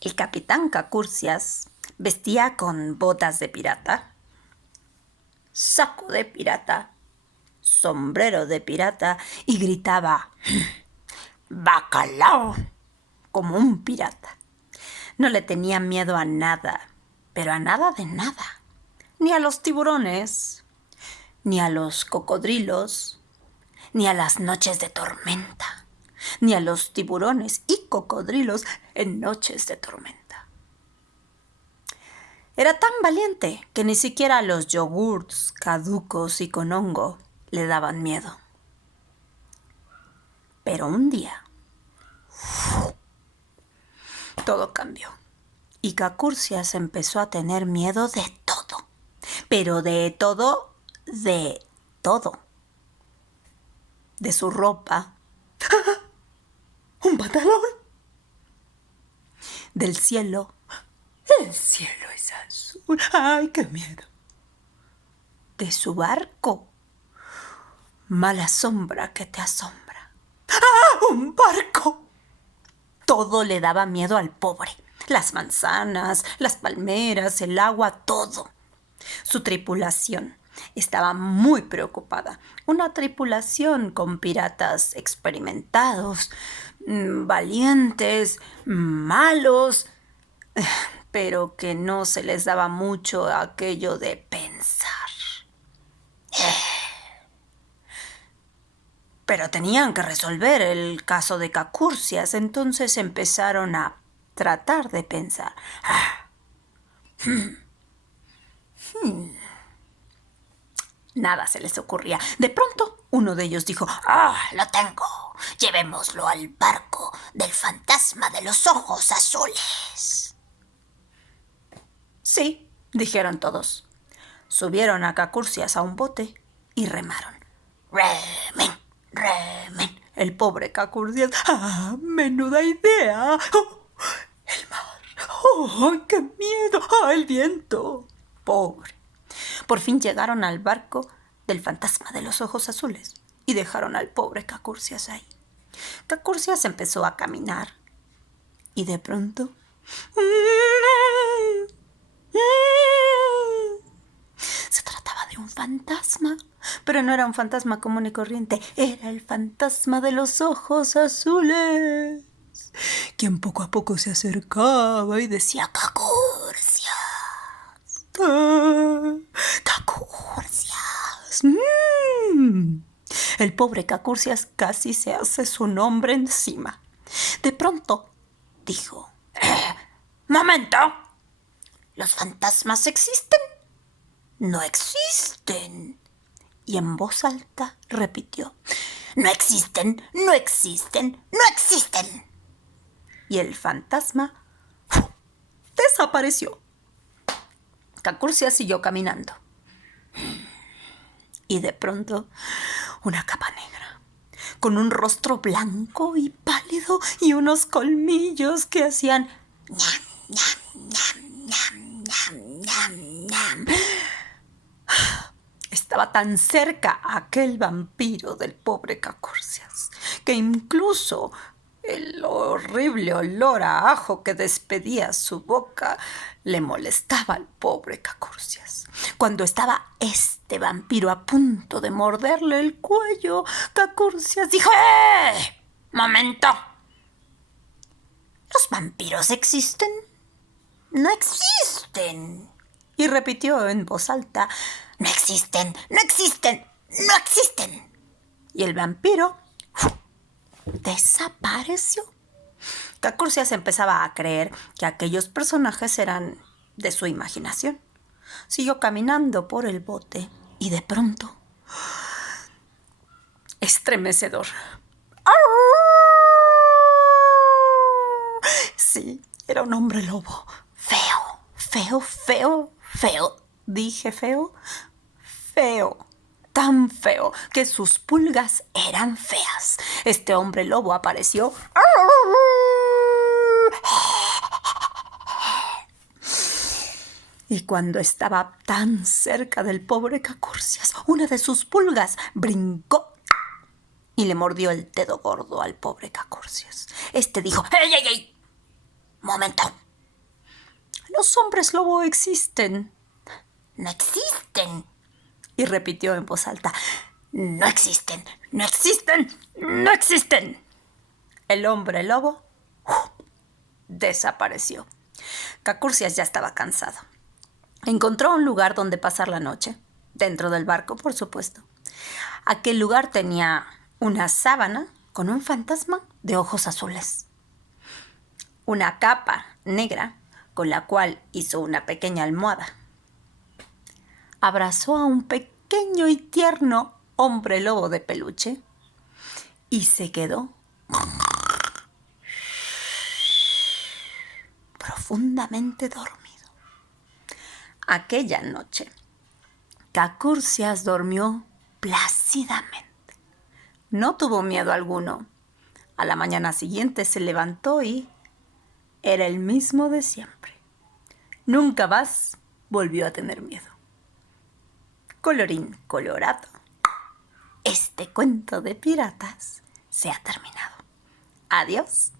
El capitán Cacurcias vestía con botas de pirata, saco de pirata, sombrero de pirata y gritaba ¡Bacalao! Como un pirata. No le tenía miedo a nada, pero a nada de nada. Ni a los tiburones, ni a los cocodrilos, ni a las noches de tormenta, ni a los tiburones y cocodrilos en noches de tormenta. Era tan valiente que ni siquiera a los yogurts caducos y con hongo le daban miedo. Pero un día todo cambió y Cacurcias empezó a tener miedo de todo, pero de todo, de todo. De su ropa, un pantalón, del cielo. El cielo es azul. ¡Ay, qué miedo! De su barco. Mala sombra que te asombra. ¡Ah, un barco! Todo le daba miedo al pobre. Las manzanas, las palmeras, el agua, todo. Su tripulación estaba muy preocupada. Una tripulación con piratas experimentados, valientes, malos, pero que no se les daba mucho aquello de pensar. Pero tenían que resolver el caso de Cacurcias, entonces empezaron a tratar de pensar. Nada se les ocurría. De pronto, uno de ellos dijo, Lo tengo. Llevémoslo al barco del fantasma de los ojos azules. sí, dijeron todos. Subieron a Cacurcias a un bote y remaron. Remen, remen. El pobre Cacurcias, menuda idea. El mar, qué miedo. El viento. Pobre. Por fin llegaron al barco del fantasma de los ojos azules y dejaron al pobre Cacurcias ahí. Cacurcias empezó a caminar y de pronto se trataba de un fantasma, pero no era un fantasma común y corriente, era el fantasma de los ojos azules, quien poco a poco se acercaba y decía Cacurcias. Cacurcias. El pobre Cacurcias casi se hace su nombre encima. De pronto dijo, ¡Momento! ¿Los fantasmas existen? No existen. y en voz alta repitió, No existen, no existen, no existen. y el fantasma desapareció. Cacurcias siguió caminando. Y de pronto, una capa negra, con un rostro blanco y pálido y unos colmillos que hacían Ñam, ñam, ñam, ñam, ñam, ñam. Estaba tan cerca aquel vampiro del pobre Cacurcias que incluso el horrible olor a ajo que despedía su boca le molestaba al pobre Cacurcias. Cuando estaba este vampiro a punto de morderle el cuello, Cacurcias dijo, ¡Momento! ¿Los vampiros existen? No existen. y repitió en voz alta, No existen, no existen, no existen. y el vampiro desapareció. Cacurcias empezaba a creer que aquellos personajes eran de su imaginación. Siguió caminando por el bote y de pronto, estremecedor. Sí, era un hombre lobo. Feo, feo, feo, feo. Dije feo, feo. Tan feo que sus pulgas eran feas. Este hombre lobo apareció y cuando estaba tan cerca del pobre Cacurcias, una de sus pulgas brincó y le mordió el dedo gordo al pobre Cacurcias. Este dijo, ¡Ey, ey, ey! ¡Momento! los hombres lobo existen. No existen. Y repitió en voz alta, No existen. no existen, no existen. El hombre lobo desapareció. Cacurcias ya estaba cansado. Encontró un lugar donde pasar la noche, dentro del barco, por supuesto. Aquel lugar tenía una sábana con un fantasma de ojos azules, una capa negra con la cual hizo una pequeña almohada. Abrazó a un pequeño y tierno hombre lobo de peluche y se quedó profundamente dormido. Aquella noche, Cacurcias durmió plácidamente. No tuvo miedo alguno. A la mañana siguiente se levantó y era el mismo de siempre. Nunca más volvió a tener miedo. Colorín colorado, este cuento de piratas se ha terminado. Adiós.